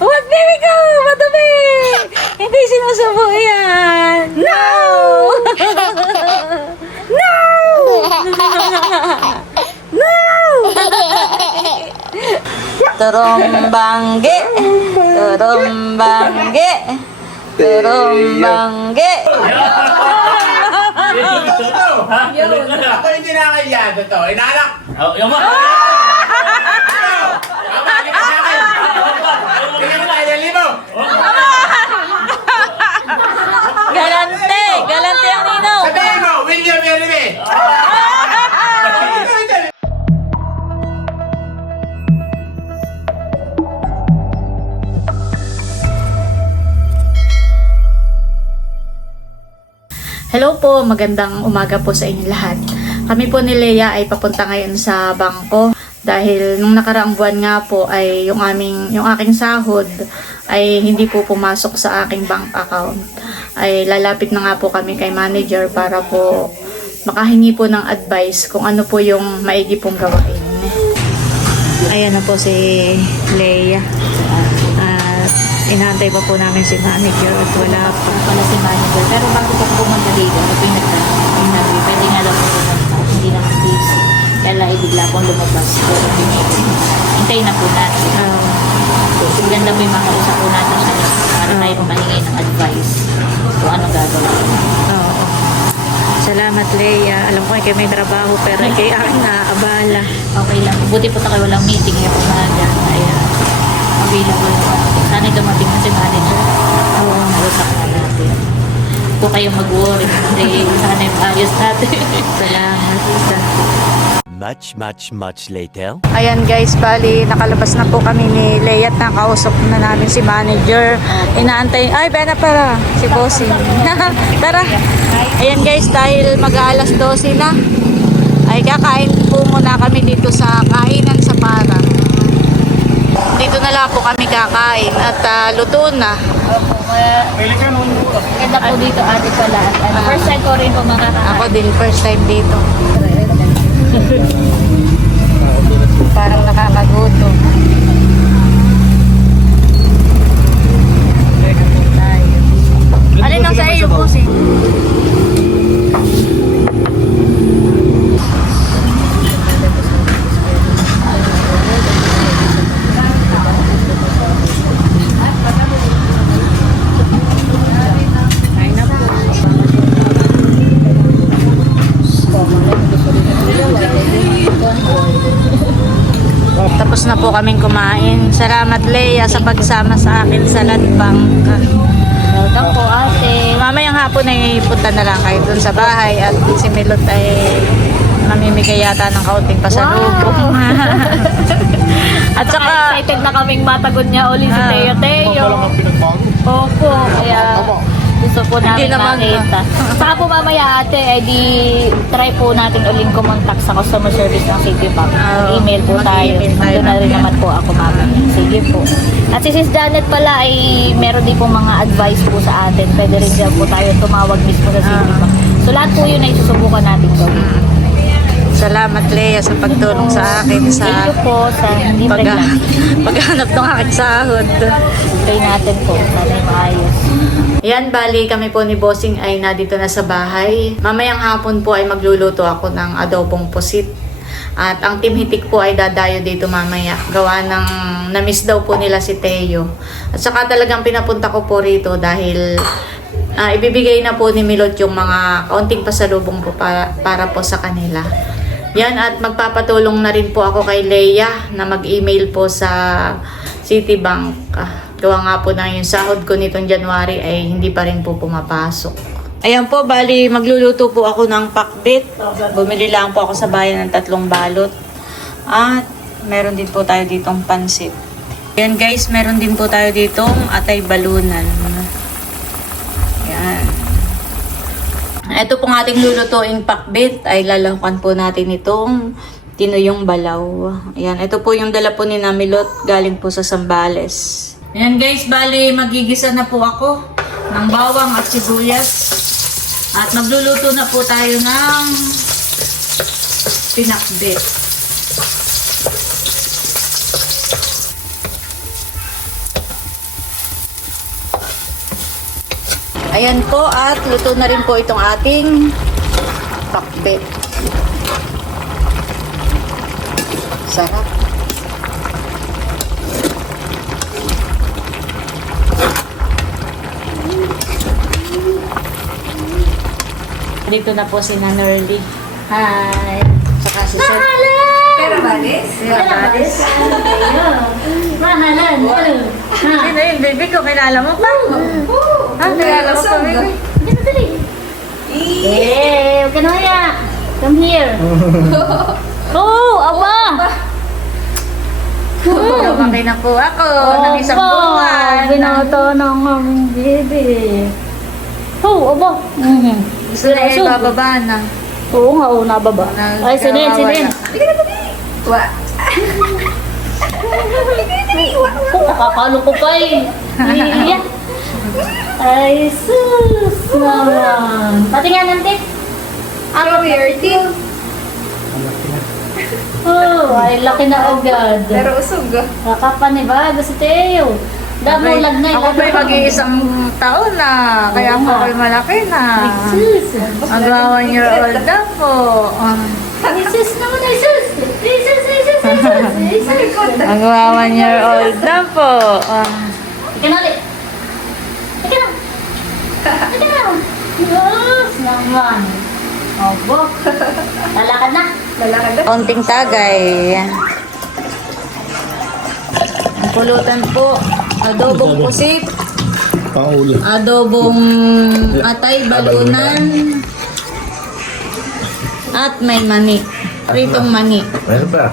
Huwag baby ko! Madumi! Hindi sinusubo yan! No! no! no! Turumbangge! Turumbangge! Turumbangge! Ako hindi nakakaya to. Inanak! Oh, yung mga. Tama, hindi ka sa akin. Tingnan mo tayo, limo. Galante! Galante ang ninong! Sabihin mo, Hello po, magandang umaga po sa inyo lahat. Kami po ni Leia ay papunta ngayon sa bangko dahil nung nakaraang buwan nga po ay yung aming yung aking sahod ay hindi po pumasok sa aking bank account. Ay lalapit na nga po kami kay manager para po makahingi po ng advice kung ano po yung maigi pong gawain. Ayan na po si Leia. At inaantay pa po namin si manager at wala pa. pala si manager. Pero bago ko pumunta dito, po yung? Sabi, pwede nga daw po. Hindi naman busy. Kaya lang, bigla pong lumabas. Pero hintay na po natin. Ah, Tignan daw may makausap po natin siya para tayo mamahingay ng advice kung ano gagawin. Oo. Salamat, Leia. Alam ko ay kayo may trabaho pero kay aking naabala. Okay lang. Buti po tayo walang meeting ngayon umaga. Kaya available naman. Sana dumating na si manager. Oo. Usap na natin. Kung kayo mag-worry, hindi sana yung ayos natin. Salamat. Much, much, much later. Ayan guys, bali nakalabas na po kami ni Leia at nakausap na namin si manager. Inaantay, ay bena para si Bossing. Tara. Ayan guys, dahil mag-aalas 12 na, ay kakain po muna kami dito sa kainan sa parang. Dito na lang po kami kakain at ah, luto na. Ganda po dito ate pala. First time ko rin po makakain. Ako din, first time dito. Thank you. Salamat Leia sa pagsama sa akin sa Ladbang. Welcome po ate. Mamayang hapon ay punta na lang kayo dun sa bahay at si Milot ay mamimigay yata ng kaunting pasalubong. at Saka saka, excited na kaming matagod niya uli si Ah. Teo Teo. Opo, kaya gusto po Hindi namin naman. makita. Saka po mamaya ate, eh di try po natin uling kumontak sa customer service ng City Bank. Oo. Email po tayo. Doon na rin naman po ako mamaya. Sige po. At si Sis Janet pala ay meron din po mga advice po sa atin. Pwede rin dyan po tayo tumawag mismo sa City Ah. Bank. So lahat po yun ay susubukan natin gawin. Salamat Leia sa pagtulong sa akin sa Thank you po sa hindi pag, paghanap ng aking sahod. Try natin po. Sana maayos. Yan, bali kami po ni Bossing ay nandito na sa bahay. Mamayang hapon po ay magluluto ako ng adobong pusit. At ang Team Hitik po ay dadayo dito mamaya. Gawa ng na-miss daw po nila si Teo. At saka talagang pinapunta ko po rito dahil ah, ibibigay na po ni Milot yung mga kaunting pasalubong po para, para po sa kanila. Yan at magpapatulong na rin po ako kay Leia na mag-email po sa Citibank. Ah, gawa nga po na yung sahod ko nitong January ay hindi pa rin po pumapasok. Ayan po, bali magluluto po ako ng pakbit. Bumili lang po ako sa bayan ng tatlong balot. At meron din po tayo ditong pansit. Ayan guys, meron din po tayo ditong atay balunan. Ayan. Ito pong ating lulutuing pakbit ay lalahukan po natin itong tinuyong balaw. Ayan, ito po yung dala po ni Namilot galing po sa Sambales. Ayan guys, bali magigisa na po ako ng bawang at sibuyas. At magluluto na po tayo ng pinakbit. Ayan po at luto na rin po itong ating pakbet. Sarap. Dito na po si Nanorly. Hi! Saka si Sir. Pero balis? Mahalan. Ha? Sino yun, baby ko? Kilala mo pa? Ha? Kilala mo pa, baby? Dito, dali. Eh, huwag ka na kaya. Come here. Oh, aba! Lumaki na po ako ng isang buwan. Binoto ng aming baby. Oh, aba. Mhm. Gusto na yung bababa na. Oo nga, oo, nababa. Ay, sinin, sinin. Wa. Oh, kakakalo ko pa eh. Iya. Ay, sus naman. Pati nga nanti. Ako here, team. Oh, ay laki na agad. Pero usog. Nakapanibago si Teo. Damulag na Ako ba'y mag-iisang taon na. Kaya ako ba'y malaki na. Sus. Mag one year old na po. Ah. Jesus naman, Jesus! Jesus, Jesus, Jesus! Jesus! Mag one year old na po. Ah. Ika na ulit. Ika na. Ika na. Yes, naman. Obo. Lalakad na. Lalakad na. Konting tagay. Ang pulutan po. Adobong pusit. Paulo. Adobong atay balunan. At may mani. Pritong mani. Ano ba?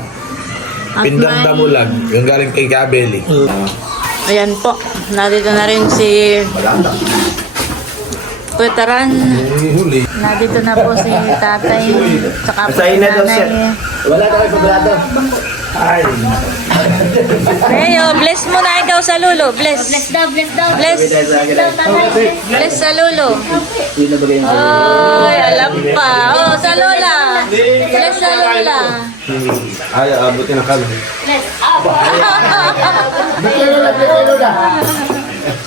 At Pindang may- damulag. Yung galing kay Kabeli. Ayan po. Nandito na rin si Putaran. Huli. Nandito na po si tatay. Saka po si daw, nanay. Wala na kayo pagrado. Ay. Mayo, bless mo na ikaw sa lulo. Bless. Bless daw, bless daw. Bless. Bless daw. Bless sa lulo. Yung Ay, alam pa. Oh, sa lola. Bless sa lola. Ay, abutin na kami. Bless up.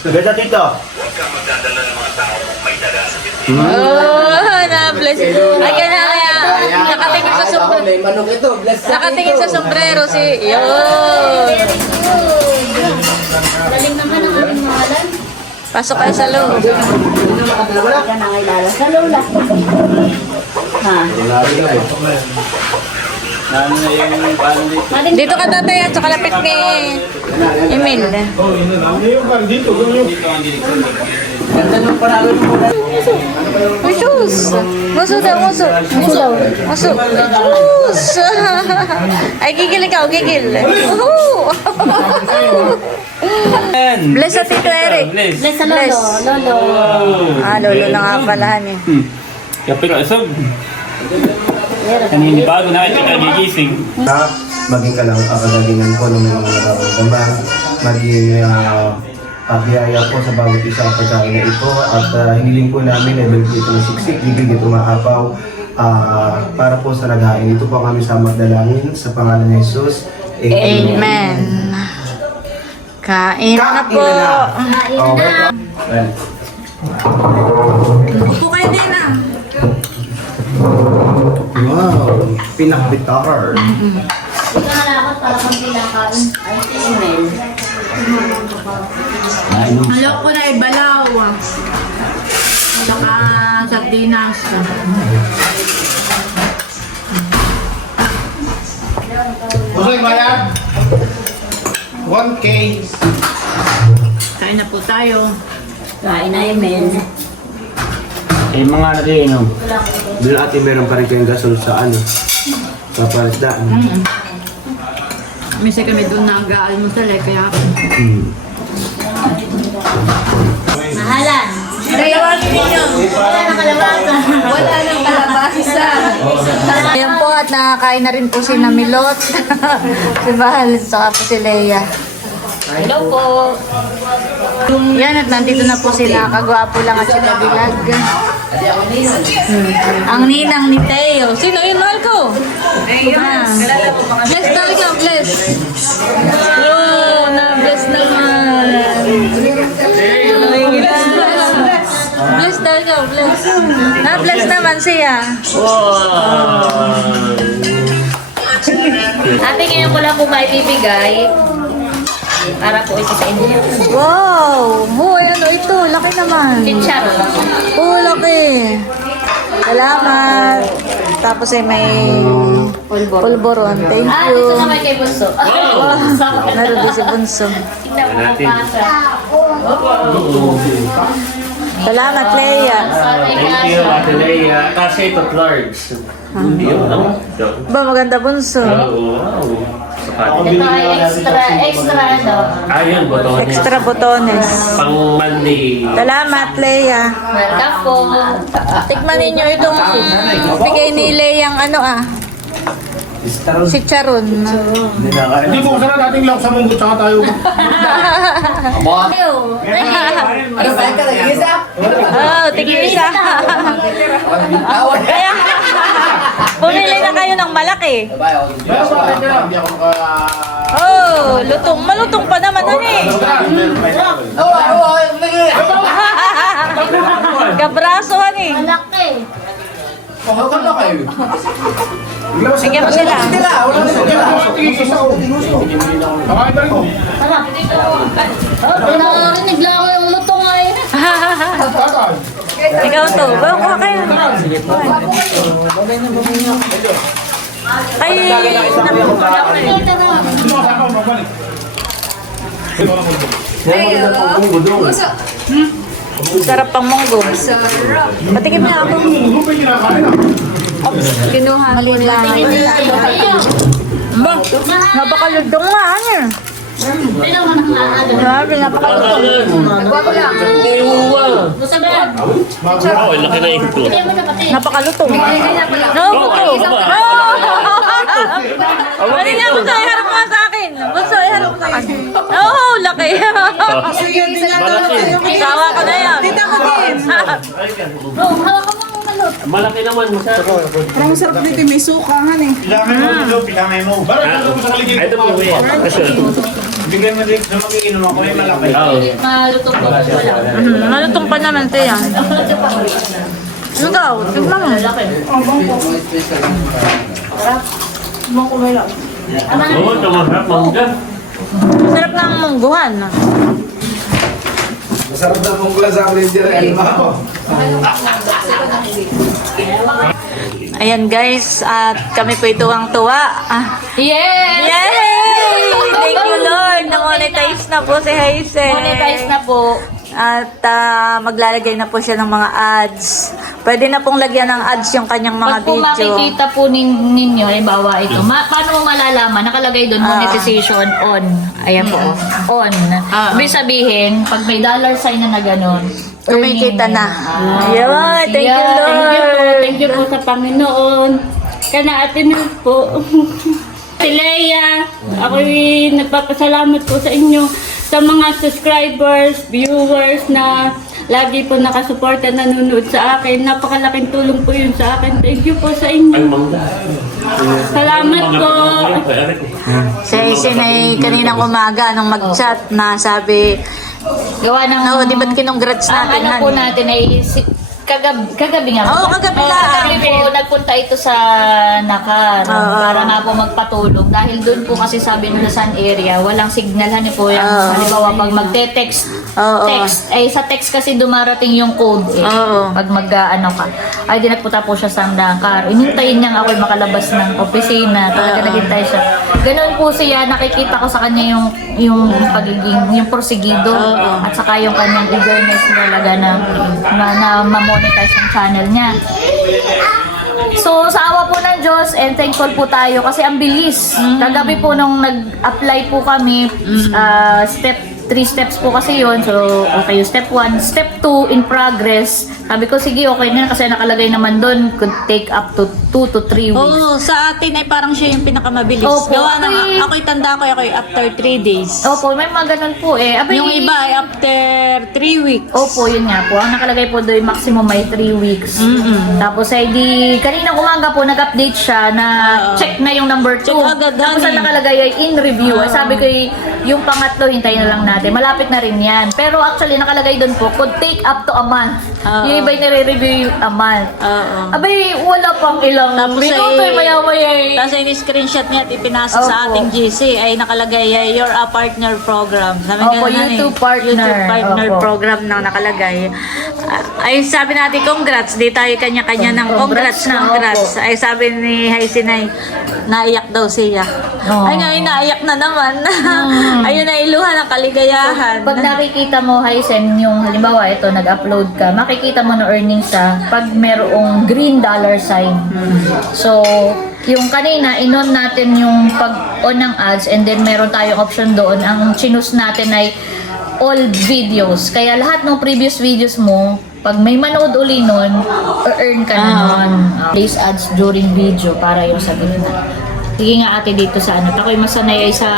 Beta tito. Oh, na bless. Ay, kaya kaya. Nakatingin sa sombrero. May manok ito. Bless Nakatingin sa sombrero si... Yun. Galing naman ang aming mahalan. Pasok kayo sa loob. Ka na ngayon sa lola. Ha? Mading Dito ka tatay at saka lapit ni Emil. Musus! Muso daw, muso. Muso daw. Muso. Mus! Ay, gigil ikaw, gigil. Woohoo! Bless sa Tito Eric. Bless sa lolo. Lolo. Ah, lolo na nga pala niya. Ya, pero eso, naninibago na ito nagigising. Na maging kalang akagalingan po ng mga nararamdaman, maging uh, pabiyaya po sa bawat isa ang pagkain na ito at uh, hiniling po namin level po ito ng siksik, bibig ito maapaw ah, para po sa naghain. Ito po ang aming samad dalangin sa pangalan ni Jesus. Amen. Kain na po. Okay. Well, Upo kayo din ah. Wow, pinakbitar. Ikaw na lakot para kang pinakain. Ay, email. Halok ko na ibalaw. Saka sardinas. Usoy bayad. 1K. Kain na po tayo. Kain na email. Eh, mga natin, no? Doon ate meron pa rin kayong gasol sa ano, sa palasdaan. Misa kami doon naag-aalmusal eh, kaya... Mahalan. Wala na kalabasa. Wala nang kalabasa. Ayan po at nakakain na rin po si Namilot. si Bahal, saka po si Leia. Hello po. Yan at nandito na po sila. Kagwapo lang at sila bilag. Hmm. Ang ninang ni Teo. Sino yun, mahal ko? Ah. Bless talaga, bless. Oh, na-bless naman. Bless. God bless naman siya. Ate, ngayon ko lang po maibibigay para po ito sa inyo. Wow! Hoy, ano ito? Laki naman. Chicharo. Oh, laki. Salamat. Tapos ay may pulboron. Thank Ah, you. naman kay Bunso. Meron din si Bunso. Tingnan mo kung pasa. Salamat, Leia. Thank you, Ate Leia. Kasi ito, large. Hindi yun, ano? Ba, maganda Bunso. Oo, wow. Sapat. Ito ay extra, extra ano. Ayun, botones. Extra botones. Pang Monday. Salamat, Leia. Welcome po. Tikman ninyo itong bigay ni Leia ang ano ah. Si Charon. Hindi ko kasama dating lang sa mundo tsaka tayo. Ayo. Ano ba ka nag-isa? Oh, tigil isa. Kaya, bumili na kayo ng malaki. Pero bakit? Hindi ako maka... Oh, lutong. Malutong pa naman ano eh. Kabrasohan eh. Malaki. Pakakal na kayo. Bigyan mo sila. Wala na sila. Kakain na rin ko. Narinig lang ako yung luto ngayon. Ikaw to. Ba, kuha kayo. Ay, Sino kasama? Babalik. Puso. Sarap pang munggo. Sarap. Patikim na ako. Ah. Kinuha ko lang. Ba, napakaludong nga. Ano na nga. Grabe, napakaludong. Nagwapo lang. Gusto? Oo, laki na yung ito. Napakalutong. Buto. Ano nga, buto, iharap mo nga sa akin. Buto, iharap mo sa akin. Oh, laki. Sawa Bro, hawak mo ng malot. Malaki naman. Parang masarap dito, may sukangan eh. Pilangin mo dito, pilangin mo. Bakit ano mo sa kaligid? Ito po, kuya. Bigyan mo din sa magiinom ako yung malaki. Oo. Maluto po. Wala. Mhm, Malutong pa naman ito yan. Ano daw? Tignan mo. Oo, tumaharap mangga. Sarap ng mungguhan. Masarap na pong kula sa Ranger Elma. Ayan guys, at kami po ito ang tuwa. Ah, Yes! yay! Thank you Lord! Na-monetize na po si Hazel. Monetize na po. At ah, maglalagay na po siya ng mga ads. Pwede na pong lagyan ng ads yung kanyang mga Pag po video. makikita po nin, ninyo, halimbawa ito, ma- paano mo malalaman? Nakalagay doon, Ah. monetization on. Ayan po, on. Ah. Ibig sabihin, pag may dollar sign na na gano'n, Kumikita na. Ayun, thank you Yeah, Lord. Thank you po, thank you po sa Panginoon. Kana atin po. Si Leia, ako'y nagpapasalamat po sa inyo sa mga subscribers, viewers na lagi po nakasuporta nanonood sa akin. Napakalaking tulong po yun sa akin. Thank you po sa inyo. Salamat po. Si Hazel ay kaninang umaga nung mag-chat na sabi, Gawa ng... no, di ba't kinongrats Ang natin? ano po honey?" natin ay si, kagab, kagabi nga. Oo, kagabi lang. kagabi po, nagpunta ito sa Nakar Oo. para nga po magpatulong. Dahil doon po kasi sabi nila sa area, walang signal. Hani po yan. Oo. Halimbawa, pag magte-text, Oo. text, eh sa text kasi dumarating yung code eh. Oo. Pag mag ano ka. Ay, di nagpunta po siya sa Nakar. Inintayin niya ako makalabas ng opisina. Talaga Oo. naghintay siya. Ganon po siya, nakikita ko sa kanya yung yung pagiging, yung porsigido Oo. at saka yung kanyang eagerness talaga na na, na ma-monetize yung channel niya. So, sa awa po ng Diyos, and thankful po tayo kasi ang bilis. Kagabi po nung nag-apply po kami, ah, step 3 steps po kasi yon So, okay yung step 1. Step 2, in progress. Sabi ko, sige, okay na yan kasi nakalagay naman doon, could take up to 2 to 3 weeks. Oo, sa atin ay parang siya yung pinakamabilis. Opo. Gawa ng, Ay. ako'y tanda ko, ako'y after 3 days. Opo, may mga ganun po eh. Abay, Yung iba ay after 3 weeks. Opo, yun nga po. Ang nakalagay po doon, maximum ay 3 weeks. Mm-mm. Tapos ay di, kaninang umaga po, nag-update siya na Oo. check na yung number 2. Check agad, Tapos honey. ang nakalagay ay in review. Ay, sabi ko, eh, yung pangatlo, hintayin na lang natin. Malapit na rin yan. Pero actually, nakalagay doon po, could take up to a month. Oo. Hindi ba nire-review a month? Oo. Abay, wala pang ilang Tapos minuto, ay- eh, maya-maya eh. Tapos ay screenshot niya at ipinasa sa Opo. ating GC ay nakalagay ay you're a partner program. Sabi Opo, ganun, ano eh, YouTube partner. YouTube partner Opo. program na nakalagay. Ah, ay sabi natin congrats, di tayo kanya-kanya ng congrats, Congrats na, congrats. opo. Ay sabi ni Haisinay, naiyak daw siya. Oo. Ay nga, naiyak na naman. Ayun na iluhan kaligayahan. Pag nakikita mo, Hysen, yung halimbawa ito, nag-upload ka, makikita mo na earnings sa pag merong green dollar sign. So, yung kanina, inon natin yung pag-on ng ads and then meron tayong option doon. Ang chinus natin ay all videos. Kaya lahat ng previous videos mo, pag may manood uli nun, earn ka na nun. Uh, place ads during video para yung sa gitna. Sige nga ate dito sa ano. Ako'y masanay ay sa,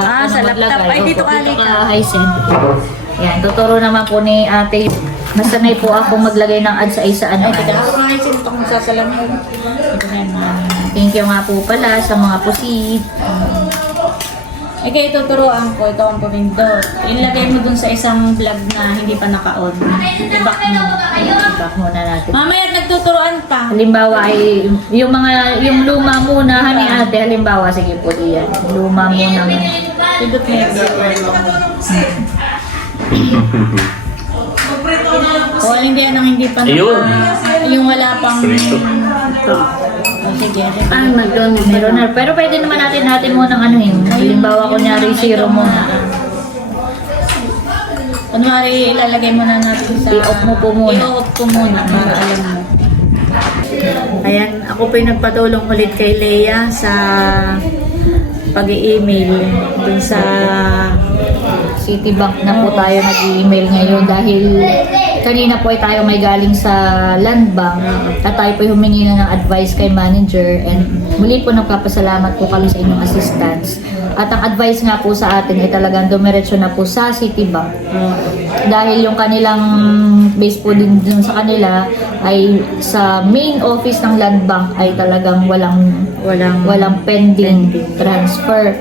Ah, ano, sa laptop. maglagay. Ay, dito ka, dito halika. ka, Hysen. Yan, tuturo naman po ni ate. Masanay po ako maglagay ng ads sa isa ano. Ay, sino itong sasalamin? Thank you nga po pala sa mga pusit. Eh, kaya tuturuan ko, ikaw ang pumindot. Ilagay mo dun sa isang vlog na hindi pa naka-on. I-back mo. Back muna natin. Mamaya nagtuturuan pa. Halimbawa ay yung mga yung luma muna hani ate halimbawa sige po diyan. Luma muna. Pindot mo yung O, hindi yan ang hindi pa naka- Ayun. Yung wala pang... Prito. Sige. Ah, mag-down meron na. Pero pwede naman natin natin muna ng ano yun. Halimbawa kunyari zero muna. Kunwari, ilalagay mo na natin sa... I-off mo po muna. I-off ko muna para alam mo. Ayan, ako po yung nagpatulong ulit kay Leia sa pag-i-email dun sa Citibank na po tayo nag-email ngayon dahil kanina po ay tayo may galing sa Land Bank at tayo po ay humingi na ng advice kay manager and muli po nagpapasalamat po kami sa inyong assistance. At ang advice nga po sa atin ay talagang dumiretso na po sa Citibank. Dahil yung kanilang base po din dun sa kanila ay sa main office ng Land Bank ay talagang walang walang... walang pending transfer.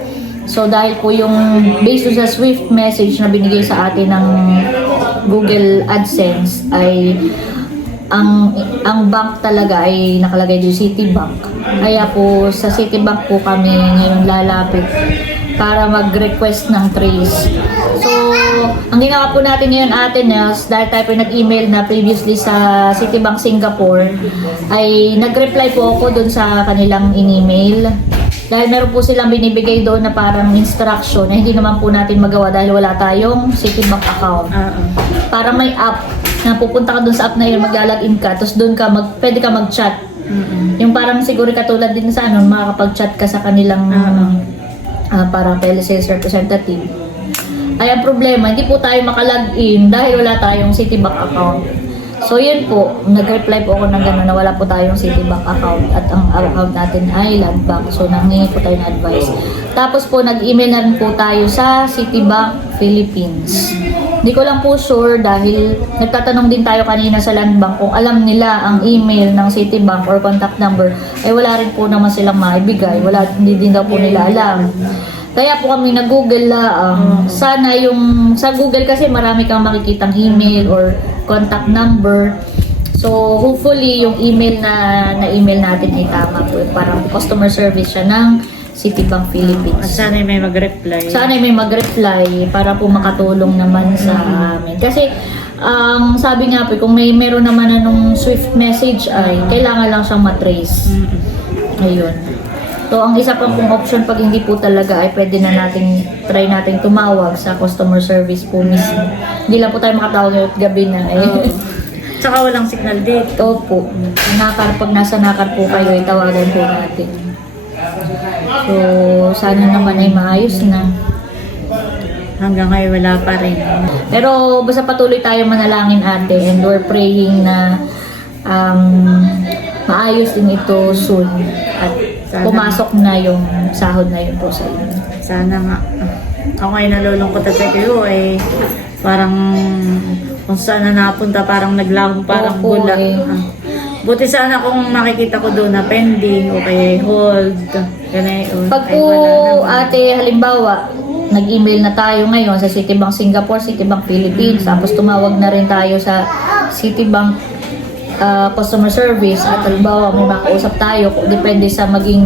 So dahil po yung based sa Swift message na binigay sa atin ng Google AdSense ay ang ang bank talaga ay nakalagay dito Citibank. Kaya po sa Citibank po kami ngayon lalapit para mag-request ng trace. So, ang ginawa po natin ngayon ate Nels, dahil tayo po nag-email na previously sa Citibank Singapore, ay nag-reply po ako dun sa kanilang in-email. Dahil meron po silang binibigay doon na parang instruction na hindi naman po natin magawa dahil wala tayong Citibank account. Oo. Para may app na pupunta ka doon sa app na yun, maglalagin ka, tapos doon ka, mag, pwede ka mag-chat. Yung parang siguro katulad din sa ano, makakapag-chat ka sa kanilang ah, parang sales representative. Ay, ang problema, hindi po tayo makalagin dahil wala tayong Citibank account. So, yun po, nag-reply po ako ng gano'n na wala po tayong Citibank account at ang account natin ay Land Bank. So, nangingi po tayo ng advice. Tapos po, nag-email na po tayo sa Citibank Philippines. Hindi ko lang po sure dahil nagtatanong din tayo kanina sa Land Bank kung alam nila ang email ng Citibank or contact number ay wala rin po naman silang maibigay. Wala, hindi din daw po nila alam. Kaya po kami nag-google lang. sana yung sa Google kasi marami kang makikitang email or contact number. So hopefully yung email na na-email natin ay tama po. Parang customer service siya ng Citibank At Philippines. sana may mag-reply. Sana may mag-reply para po makatulong naman sa amin. Kasi ang sabi nga po, kung may meron naman anong swift message ay kailangan lang siyang matrace. Ayun. So, ang isa pa pong option pag hindi po talaga ay pwede na nating try nating tumawag sa customer service po mismo. Hindi lang po tayo makatawag at gabi na eh. Tsaka walang signal date. Opo. Nakar, pag nasa nakar po kayo, itawagan po natin. So, sana naman ay maayos na. Hanggang ngayon wala pa rin. Pero basta patuloy tayo manalangin ate and we're praying na um, maayos din ito soon at Sana. pumasok na yung sahod na yun po sa inyo. Sana nga. Ako ngayon nalulungkot at kayo eh. Parang kung saan na napunta parang naglahong parang Opo, bulak. eh. Ah. Buti sana kung makikita ko doon na pending o kaya hold. Ganun. Pag Ay, po ate halimbawa nag-email na tayo ngayon sa Citibank Singapore, Citibank Philippines, tapos tumawag na rin tayo sa Citibank ah, customer service at halimbawa may makausap tayo, depende sa maging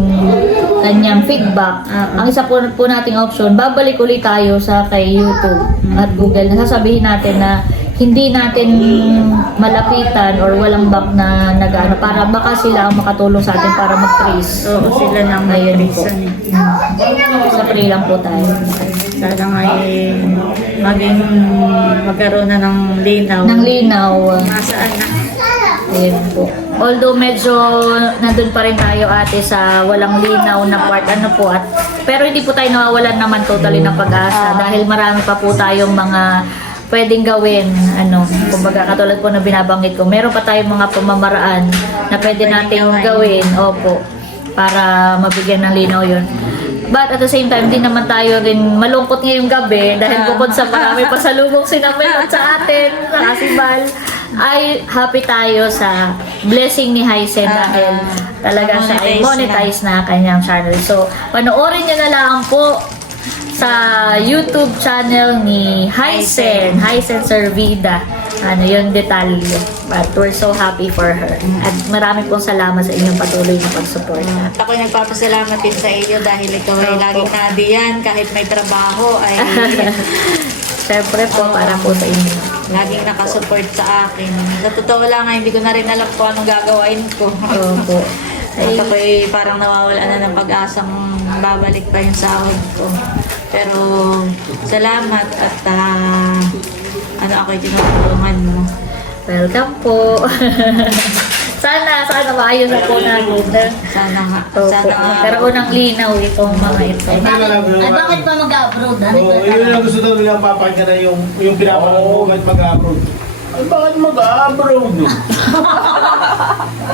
kanyang feedback. Ang isa po, po nating option, babalik ulit tayo sa kay YouTube at Google. Nasasabihin natin na hindi natin malapitan or walang back na nag-ano para baka sila ang makatulong sa atin para mag-trace. Oo, sila nang Ayun po. eh. Sa free lang po tayo. Sana nga eh, maging magkaroon na ng linaw. Nang linaw. Nasaan na? Ayun po. Although medyo nandun pa rin tayo ate sa walang linaw na part ano po at pero hindi po tayo nawawalan naman totally ng pag-asa dahil marami pa po tayong mga pwedeng gawin ano kumbaga katulad po na binabanggit ko meron pa tayong mga pamamaraan na pwede nating gawin. opo para mabigyan ng linaw yun. But at the same time, di naman tayo rin malungkot ngayong gabi dahil bukod sa marami pa sa lubong sinapit sa atin, sa Asibal, ay happy tayo sa blessing ni Hysen dahil talaga siya ay monetize na kanyang channel. So, panoorin niyo na lang po sa YouTube channel ni Hysen, Hysen Servida. Ano yung detalye. But we're so happy for her. At marami pong salamat sa inyong patuloy na pagsuporta. At ako'y nagpapasalamat din sa iyo dahil ikaw ay laging nadiyan kahit may trabaho ay Siyempre po, para po sa inyo. Laging nakasupport sa akin. Sa totoo lang, ay hindi ko na rin alam kung anong gagawin ko. Opo. At ako'y parang nawawala na ng pag-asang babalik pa yung sahod ko. Pero salamat at ah, ano ako'y tinutulungan mo. Welcome po. sana, sana maayos na po natin. Sana nga. Opo. Sana nga. Magkaroon ng linaw itong mga ito. Ay, bakit pa mag-abroad? Ano Oo, yun lang gusto daw nilang papakita na yung, yung pinapanood mo kahit mag-upload. Ay, bakit mag-upload?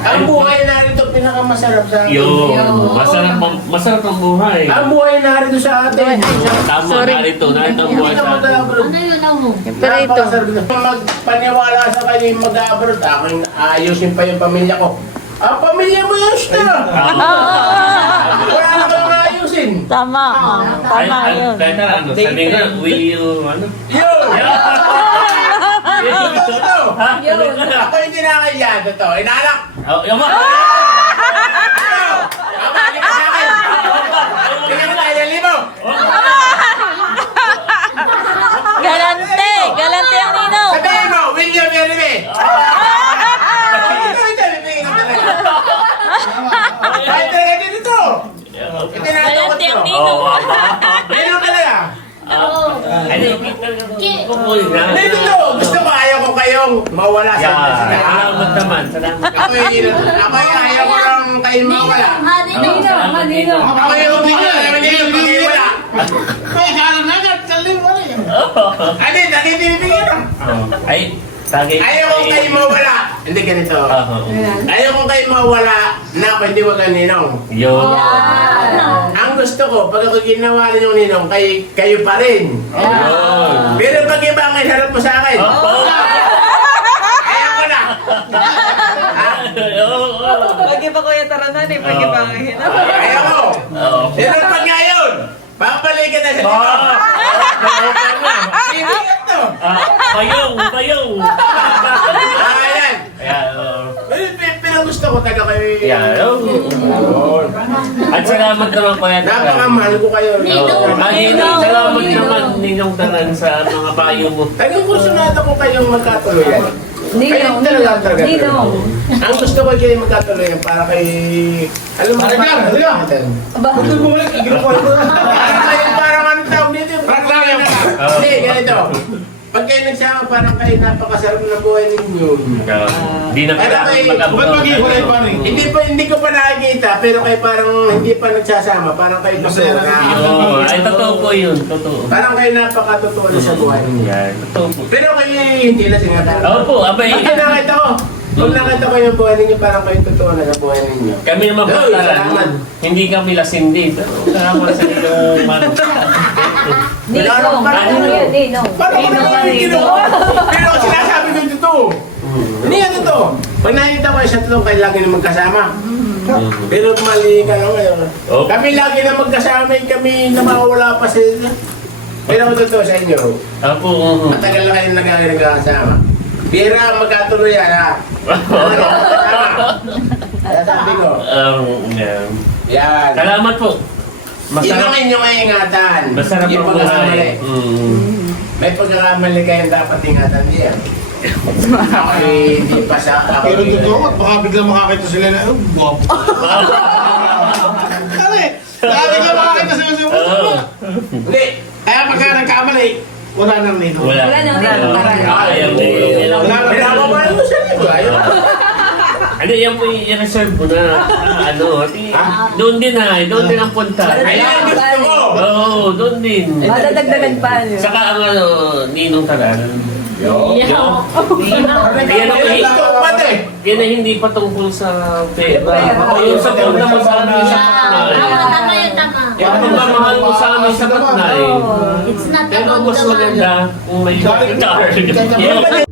Ang buhay narito pinakamasarap sa atin. Yun. Masarap, ang- masarap ang buhay. Ang buhay narito sa atin. Tama, narito. Narito ang Hindi buhay na sa atin. Ano yun, ano? Pero ito, Napakasarap na. Magpaniwala sa kayo yung mag-upload. Aking ayusin pa yung pamilya ko. Ang pamilya mo yun, siya. Wala na kayong ayusin. tama. Kahit ano, kahit ano, sabi nga, will you, ano? Yun! Yun. Totoo. Ha? Sabi nga. Ako hindi na kaya. Totoo. Inanak. Oh, yung mga... Tama, hindi ka sa akin. Tingnan mo tayo limo. Galante! Galante ang nino! Sabihin mo, William Yerime. Kahit talaga dito. Itinatawag ko. Oo. Meron talaga. Ano, kukunin na. Dito to. Gusto ko ayaw ko kayong mawala sa Yeah, sila. salamat naman. Salamat. Ako yung ako yung ayaw ko lang kayong mawala. Ah, dito, salamat dito. Ako yung hindi ayaw yung pag wala. Ano, nagtitibigyan lang. Ay, tagay. Ayaw ko kayo mawala. Hindi ganito. Oo. Ayaw ko kayo mawala na ako hindi wag ang ninong. Yun. Ang gusto ko, pag ako ginawa rin yung ninong, kay, kayo pa rin. Yun. Pero pag iba ang iharap mo sa akin, Oo. ayaw ko na. Pagi pa kuya taranan eh, pagi pa ang hina. Ayaw ko. Oo. Pero pag ngayon, babalikan na sa Ah, dito. oo na. Ibigat to. Ah, Payong, payong. Ayan. Ayan, oo. Pero, pero gusto ko taga kayo. Ayan, oo. At salamat naman po yan. Napakamahal ko kayo. Ninong, salamat naman ninyong tanan sa mga payo mo. Tagang kursunada ko kayong magkatuloyan. Ninong, Kayo talaga talaga. Ninong. Ang gusto ko kayo magkatuloyan para kay... Alam mo, para kay... Aba, Parang kayo, parang ano tawag dito? Oo. Hindi, ganito. Pag kayo nagsama, parang kayo napakasarap na buhay ninyo. Hindi na kailangan mag-abroad. Hindi pa hindi ko pa nakikita, pero kayo parang hindi pa nagsasama, parang kayo masaya na. Yun. Ay, totoo po yun. Totoo. Parang kayo napakatotoo na sa buhay ninyo. Yan, totoo po. Pero kayo hindi na sinabi. Opo, abay. Pag nakita ko, pag nakita ko yung buhay ninyo, parang kayo totoo na sa buhay ninyo. Kami naman po talan. Hindi kami lasindi. Pero salamat sa inyong man. Ninong, Ano yun, Ninong? Parang ko naman yung ginawa. Pero ang sinasabi ko ito. Hindi yan ito. Pag nakikita ko sa totoo, kayo lagi na magkasama. Pero mali ka lang ngayon. Oh. Kami lagi na magkasama, kami na mawawala pa sila. Pero ang totoo sa inyo, Opo, oo. matagal na kayo nag nagkakasama. Bira magkatuloy yan ha. Kaya sabi ko, Um, yeah. yan. Salamat po. Yun Masarap. ang inyong ingatan. Masarap Yung ang pagkakamali. buhay. Mm. May pagkakamali kayong dapat ingatan diyan. Ako eh, hindi pa sa ako. Pero eh, totoo, at baka biglang makakita sila na, oh, guwapo. Kare, baka biglang makakita sila na, Oo. Hindi. Kaya pagka nagkamali, wala nang nino. Wala. Wala na, wala na, wala na. Ayaw ang- Wala na. Pinapamahan mo sa libo. Ayaw. Ano, yan po yung i-reserve mo na. Ano, di- doon din na. Doon din ang punta. Ayan ang gusto ko. Oo, doon din. Madadagdagan pa niyo. Saka ang ano, ninong talan. Yo. Yo. Yan ang ang ko pa eh. yan ay hindi pa tungkol sa pera. Yung sa pagmamahal mo sa amin sa patnay. Tama, tama yun, tama. Yung pagmamahal mo sa amin sa patnay. It's not Pero about mas the money. maganda kung may. Yan.